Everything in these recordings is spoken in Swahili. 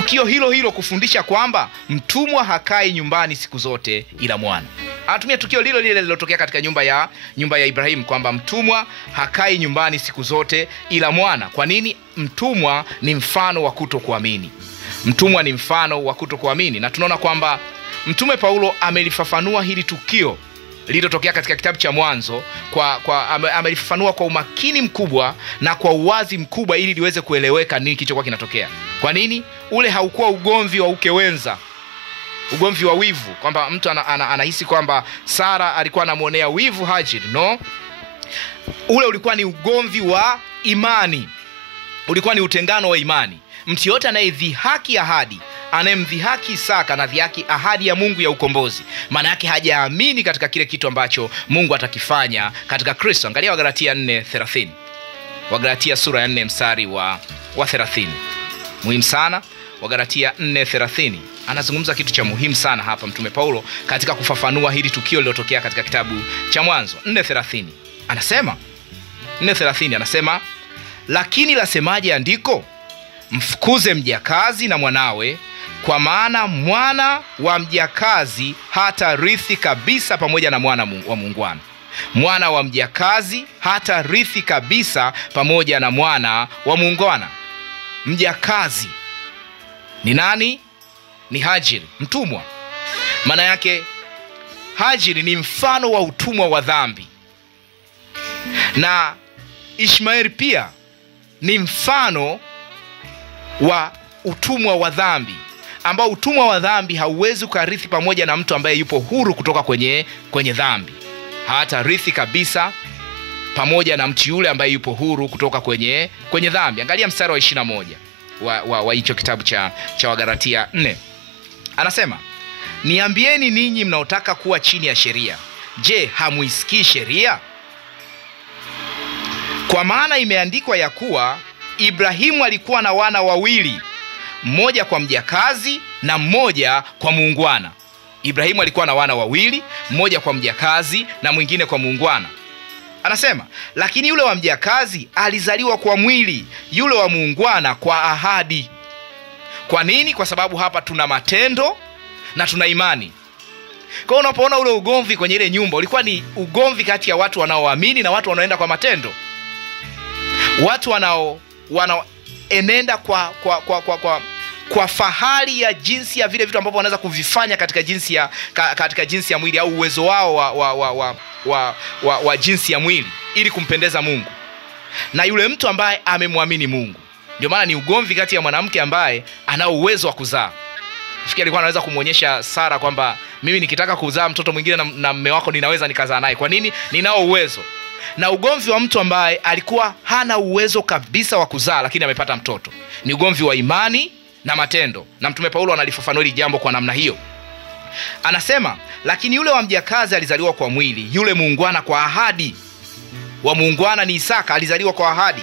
tukio hilo hilo kufundisha kwamba mtumwa hakai nyumbani siku zote ila mwana. Anatumia tukio lile lile lililotokea katika nyumba ya Ibrahim kwamba mtumwa hakai nyumbani siku zote ila mwana. Kwa nini? Mtumwa ni mfano wa kutokuamini. Mtumwa ni mfano wa kutokuamini, na tunaona kwamba Mtume Paulo amelifafanua hili tukio lililotokea katika kitabu cha Mwanzo amelifafanua kwa umakini mkubwa na kwa uwazi mkubwa ili liweze kueleweka nini kilichokuwa kinatokea. Kwa nini? Ule haukuwa ugomvi wa ukewenza, ugomvi wa wivu, kwamba mtu anahisi kwamba Sara alikuwa anamuonea wivu Hajar. No, ule ulikuwa ni ugomvi wa imani, ulikuwa ni utengano wa imani. Mtu yote anayedhihaki ahadi, anayemdhihaki Isaka na dhihaki ahadi ya Mungu ya ukombozi, maana yake hajaamini katika kile kitu ambacho Mungu atakifanya katika Kristo. Angalia Wagalatia 4:30. Wagalatia sura ya 4 mstari wa 30. Muhimu sana. Wagalatia 4:30. Anazungumza kitu cha muhimu sana hapa Mtume Paulo katika kufafanua hili tukio lililotokea katika kitabu cha Mwanzo. 4:30. Anasema, lakini lasemaje andiko? Mfukuze mjakazi na mwanawe, kwa maana mwana wa mjakazi hata rithi kabisa pamoja na mwana wa muungwana. Mwana wa mjakazi hata rithi kabisa pamoja na mwana wa muungwana. Mjakazi ni nani? Ni Hajar, mtumwa. Maana yake Hajar ni mfano wa utumwa wa dhambi, na Ishmaeli pia ni mfano wa utumwa wa dhambi, ambao utumwa wa dhambi hauwezi ukarithi pamoja na mtu ambaye yupo huru kutoka kwenye dhambi. Hata rithi kabisa pamoja na mtu yule ambaye yupo huru kutoka kwenye dhambi. Angalia mstari wa 21 wa hicho kitabu cha Wagalatia 4. Anasema, niambieni ninyi mnaotaka kuwa chini ya sheria, je, hamuisikii sheria? Kwa maana imeandikwa ya kuwa Ibrahimu alikuwa na wana wawili, mmoja kwa mjakazi na mmoja kwa muungwana. Ibrahimu alikuwa na wana wawili, mmoja kwa mjakazi na mwingine kwa muungwana. Anasema, lakini yule wa mjakazi alizaliwa kwa mwili, yule wa muungwana kwa ahadi. Kwa nini? Kwa sababu hapa tuna matendo na tuna imani. Kwa hiyo unapoona ule ugomvi kwenye ile nyumba, ulikuwa ni ugomvi kati ya watu wanaoamini na watu wanaoenda kwa matendo. Watu wanaoenenda kwa fahari ya jinsi ya vile vitu ambavyo wanaweza kuvifanya katika jinsi ya mwili, au uwezo wao wa jinsi ya mwili ili kumpendeza Mungu, na yule mtu ambaye amemwamini Mungu. Ndio maana ni ugomvi kati ya mwanamke ambaye ana uwezo wa kuzaa. Nafikiri alikuwa anaweza kumuonyesha Sara kwamba mimi nikitaka kuzaa mtoto mwingine na mume wako ninaweza nikazaa naye. Kwa nini? Ninao uwezo. Na ugomvi wa mtu ambaye alikuwa hana uwezo kabisa wa kuzaa lakini amepata mtoto ni ugomvi wa imani na matendo, na Mtume Paulo analifafanua hili jambo kwa namna hiyo. Anasema, lakini yule wa mjakazi alizaliwa kwa mwili, yule muungwana kwa ahadi. Wa muungwana ni Isaka, alizaliwa kwa ahadi.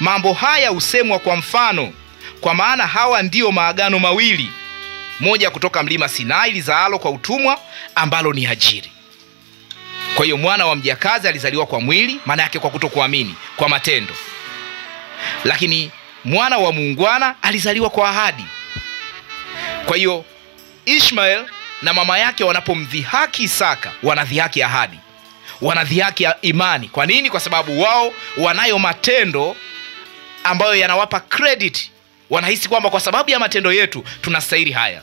Mambo haya husemwa kwa mfano, kwa maana hawa ndio maagano mawili, moja kutoka mlima Sinai lizaalo kwa utumwa, ambalo ni Hajiri. Kwa hiyo mwana wa mjakazi alizaliwa kwa mwili, maana yake kwa kutokuamini, kwa matendo. Lakini mwana wa muungwana alizaliwa kwa ahadi. Kwa hiyo Ishmael na mama yake wanapomdhihaki Isaka, wanadhihaki ahadi, wanadhihaki imani. Kwa nini? Kwa sababu wao wanayo matendo ambayo yanawapa credit. Wanahisi kwamba kwa sababu ya matendo yetu tunastahili haya.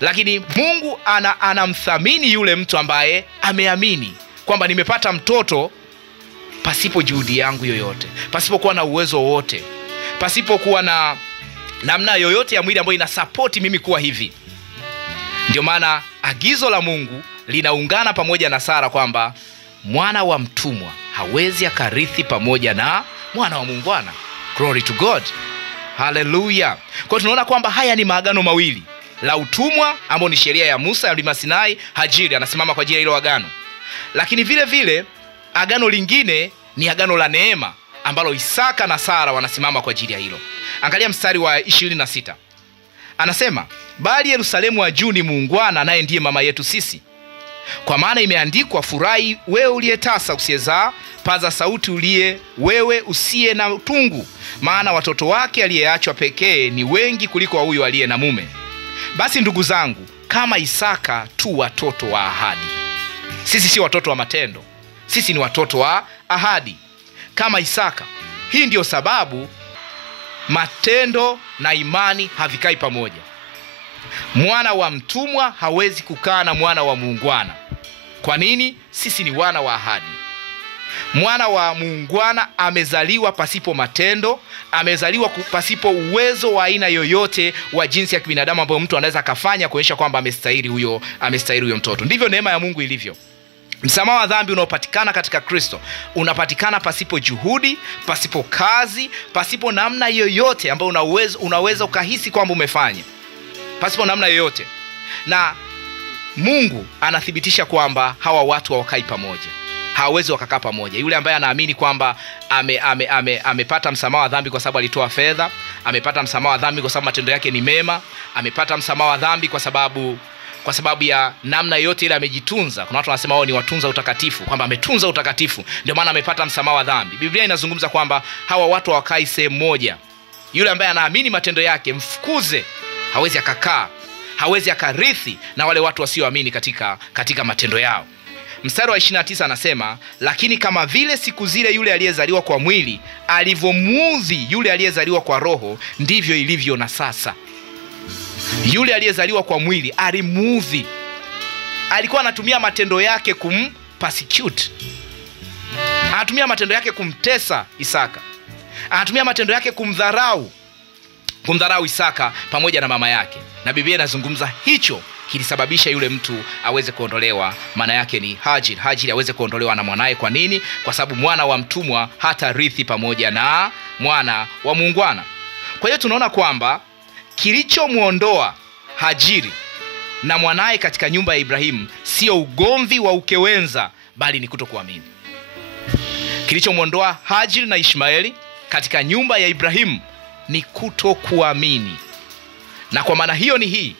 Lakini Mungu anamthamini yule mtu ambaye ameamini kwamba nimepata mtoto pasipo juhudi yangu yoyote, pasipo kuwa na uwezo wote, pasipo kuwa na namna yoyote ya mwili ambayo inasapoti mimi kuwa hivi. Ndio maana agizo la Mungu linaungana pamoja na Sara kwamba mwana wa mtumwa hawezi akarithi pamoja na mwana wa muungwana. Glory to God. Hallelujah. Kwa tunaona kwamba haya ni maagano mawili. La utumwa ambao ni sheria ya Musa ya mlima Sinai, Hajiri anasimama kwa ajili ya hilo agano. Lakini vile vile agano lingine ni agano la neema ambalo Isaka na Sara wanasimama kwa ajili ya hilo. Angalia mstari wa 26. Anasema, bali Yerusalemu wa juu ni muungwana, naye ndiye mama yetu sisi. Kwa maana imeandikwa, furahi wewe uliyetasa usiyezaa, paza sauti wewe usiye na utungu, maana watoto wake aliyeachwa pekee ni wengi kuliko huyo aliye na mume. Basi ndugu zangu, kama Isaka tu watoto wa ahadi. Sisi si watoto wa matendo, sisi ni watoto wa ahadi kama Isaka. Hii ndio sababu matendo na imani havikai pamoja. Mwana wa mtumwa hawezi kukaa na mwana wa muungwana. Kwa nini? Sisi ni wana wa ahadi. Mwana wa muungwana amezaliwa pasipo matendo, amezaliwa pasipo uwezo wa aina yoyote wa jinsi ya kibinadamu ambayo mtu anaweza kafanya kuonyesha kwamba amestahili huyo mtoto. Ndivyo neema ya Mungu ilivyo. Msamaha wa dhambi unaopatikana katika Kristo unapatikana pasipo juhudi, pasipo kazi, pasipo namna yoyote ambayo unaweza ukahisi kwamba umefanya, pasipo namna yoyote. Na Mungu anathibitisha kwamba hawa watu hawakai pamoja, hawawezi wakakaa pamoja. Yule ambaye anaamini kwamba amepata msamaha wa dhambi kwa sababu alitoa fedha, amepata msamaha wa dhambi kwa sababu matendo yake ni mema, amepata msamaha wa dhambi kwa sababu ya namna yote ile amejitunza. Kuna watu wanasema wao ni watunza utakatifu, kwamba ametunza utakatifu ndio maana amepata msamaha wa dhambi. Biblia inazungumza kwamba hawa watu hawakai sehemu moja. Yule ambaye anaamini matendo yake, mfukuze, hawezi akakaa, hawezi akarithi na wale watu wasioamini katika matendo yao. Mstari wa 29 anasema, lakini kama vile siku zile yule aliyezaliwa kwa mwili alivyomuudhi yule aliyezaliwa kwa roho, ndivyo ilivyo na sasa. Yule aliyezaliwa kwa mwili alimuudhi, alikuwa anatumia matendo yake persecute, anatumia matendo yake kumtesa Isaka, anatumia matendo yake kumdharau Isaka pamoja na mama yake. Na Biblia inazungumza hicho kilisababisha yule mtu aweze kuondolewa, maana yake ni Hajiri aweze kuondolewa na mwanae. Kwa nini? Kwa sababu mwana wa mtumwa hata rithi pamoja na mwana wa muungwana. Kwa hiyo tunaona kwamba kilichomuondoa Hajiri na mwanae katika nyumba ya Ibrahimu sio ugomvi wa ukewenza, bali ni kutokuamini. Kilichomuondoa Hajiri na Ishmaeli katika nyumba ya Ibrahimu ni kutokuamini. Na kwa maana hiyo ni hii,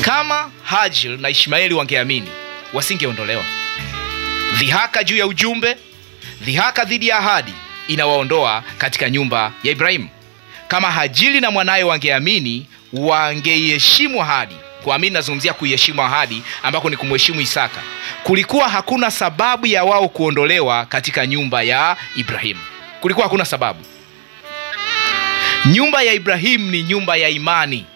kama Hajiri na Ishmaeli wangeamini, wasingeondolewa. Dhihaka juu ya ujumbe, dhihaka dhidi ya ahadi inawaondoa katika nyumba ya Ibrahimu. Kama Hajiri na mwanae wangeamini, wangeiheshimu ahadi. Kuamini nazungumzia kuiheshimu ahadi, ambako ni kumheshimu Isaka. Kulikuwa hakuna sababu ya wao kuondolewa katika nyumba ya Ibrahimu. Kulikuwa hakuna sababu. Nyumba ya Ibrahimu ni nyumba ya imani.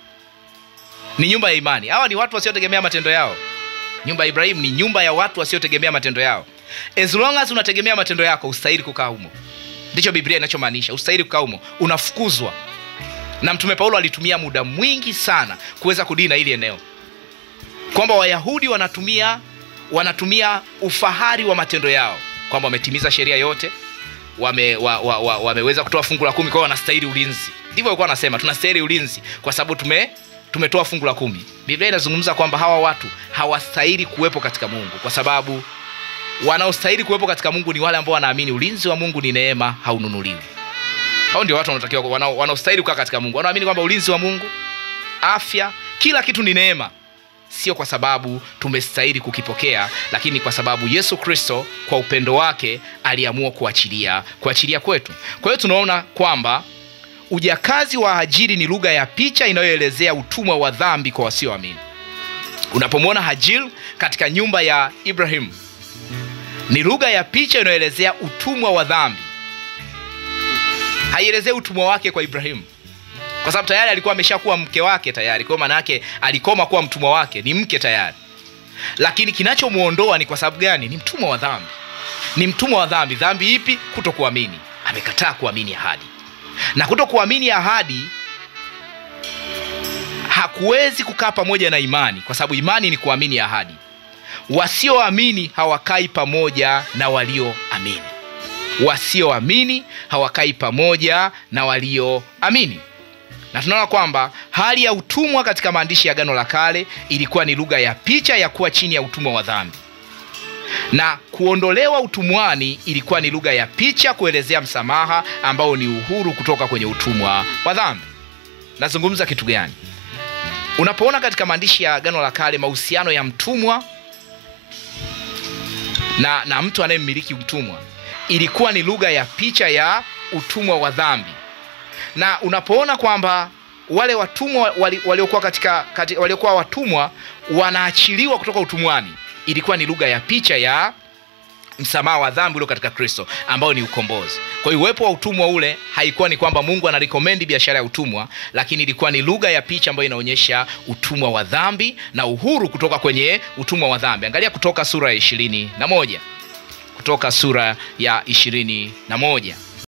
Ni nyumba ya imani. Hawa ni watu wasiotegemea matendo yao. Nyumba ya Ibrahimu ni nyumba ya watu wasiotegemea matendo yao. As long as unategemea matendo yako, ustahili kukaa humo. Ndicho Biblia inachomaanisha, ustahili kukaa humo, unafukuzwa. Na Mtume Paulo alitumia muda mwingi sana kuweza kudina hili eneo, kwamba Wayahudi wanatumia ufahari wa matendo yao, kwamba wametimiza sheria yote, wameweza kutoa fungu la 10, kwa wanastahili ulinzi. Ndivyo walikuwa wanasema, tunastahili ulinzi kwa sababu tumetoa fungu la 10. Biblia inazungumza kwamba hawa watu hawastahili kuwepo katika Mungu, kwa sababu wanaostahili kuwepo katika Mungu ni wale ambao wanaamini ulinzi wa Mungu ni neema, haununuliwi. Hao ndio watu wanatakiwa, wanaostahili kukaa katika Mungu. Wanaamini kwamba ulinzi wa Mungu, afya, kila kitu ni neema, sio kwa sababu tumestahili kukipokea, lakini kwa sababu Yesu Kristo kwa upendo wake aliamua kuachilia kwetu. Kwa hiyo tunaona kwamba ujakazi wa Hajiri ni lugha ya picha inayoelezea utumwa wa dhambi kwa wasioamini. Unapomwona Hajiri katika nyumba ya Ibrahimu, ni lugha ya picha inayoelezea utumwa wa dhambi. Haielezei utumwa wake kwa Ibrahimu, kwa sababu tayari alikuwa ameshakuwa mke wake tayari. Kwa maana yake alikoma kuwa mtumwa wake, ni mke tayari. Lakini kinachomuondoa ni kwa sababu gani? Ni mtumwa wa dhambi. Ni mtumwa wa dhambi. Dhambi ipi? Kutokuamini. Amekataa kuamini ahadi. Na kutokuamini ahadi hakuwezi kukaa pamoja na imani, kwa sababu imani ni kuamini ahadi. Wasioamini hawakai pamoja na walioamini. Wasioamini hawakai pamoja na walioamini. Na tunaona kwamba hali ya utumwa katika maandishi ya Agano la Kale ilikuwa ni lugha ya picha ya kuwa chini ya utumwa wa dhambi. Na kuondolewa utumwani ilikuwa ni lugha ya picha kuelezea msamaha ambao ni uhuru kutoka kwenye utumwa wa dhambi. Nazungumza kitu gani? Unapoona katika maandishi ya Agano la Kale mahusiano ya mtumwa na mtu anayemmiliki utumwa. Ilikuwa ni lugha ya picha ya utumwa wa dhambi. Na unapoona kwamba wale watumwa waliokuwa watumwa wanaachiliwa kutoka utumwani, ilikuwa ni lugha ya picha ya msamaha wa dhambi ulio katika Kristo, ambao ni ukombozi. Kwa hiyo uwepo wa utumwa ule haikuwa ni kwamba Mungu anarecommend biashara ya utumwa, lakini ilikuwa ni lugha ya picha ambayo inaonyesha utumwa wa dhambi na uhuru kutoka kwenye utumwa wa dhambi. Angalia Kutoka sura ya 21. Kutoka sura ya 21.